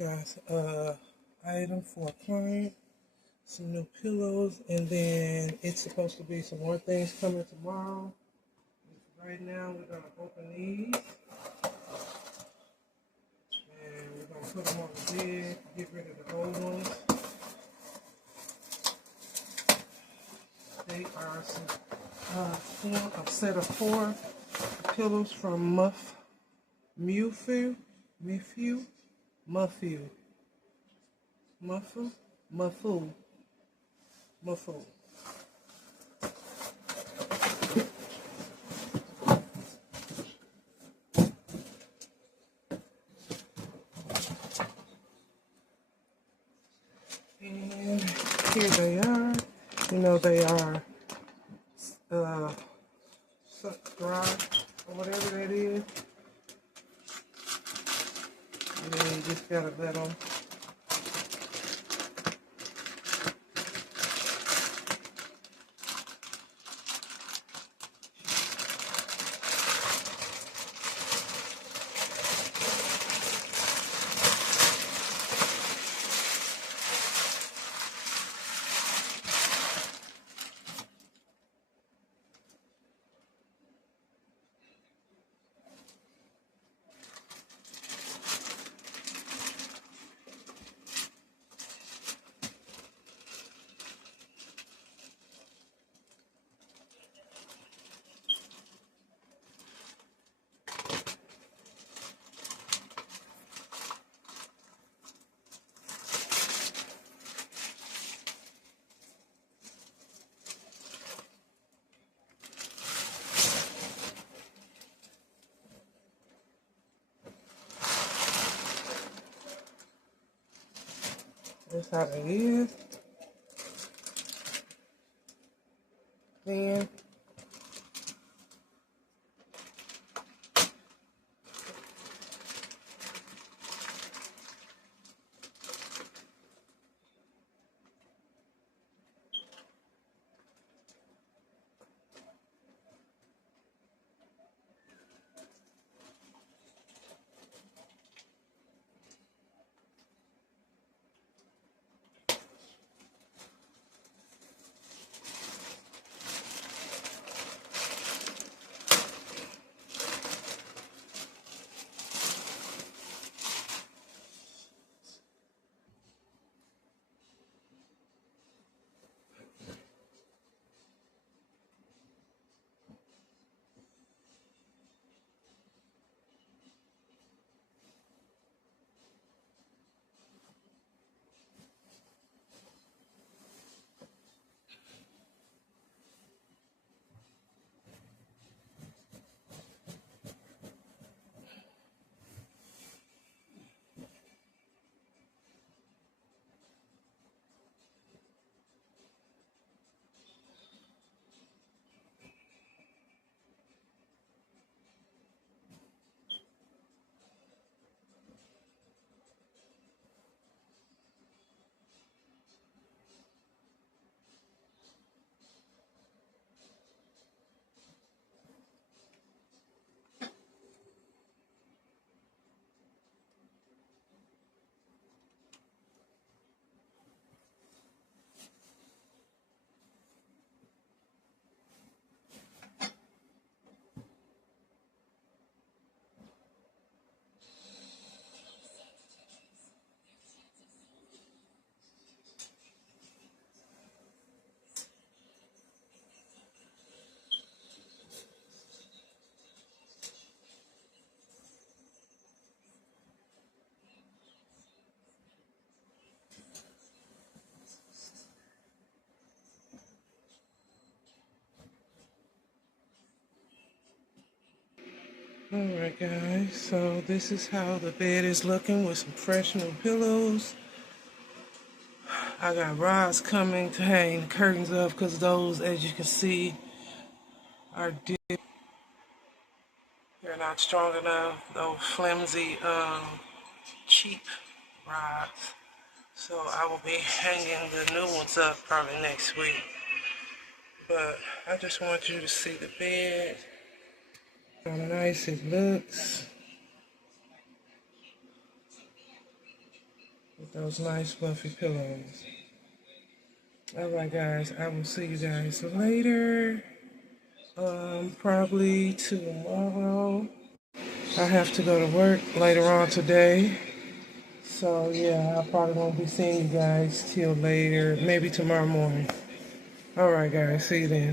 guys, item for a client, some new pillows, and then it's supposed to be some more things coming tomorrow. Right now we're gonna open these and we're gonna put them on the bed, get rid of the old ones. They are a set of 4 pillows from Mufu. And here they are. You know, they are suck dry or whatever that is. And then you just gotta let them That's how it is. Then alright guys, so this is how the bed is looking with some fresh new pillows. I got rods coming to hang the curtains up because those, as you can see, are dipped. They're not strong enough. Those flimsy, cheap rods. So I will be hanging the new ones up probably next week. But I just want you to see the bed. How nice it looks. with those nice fluffy pillows. Alright guys, I will see you guys later. Probably tomorrow. I have to go to work later on today. So yeah, I probably won't be seeing you guys till later, maybe tomorrow morning. Alright guys, see you then.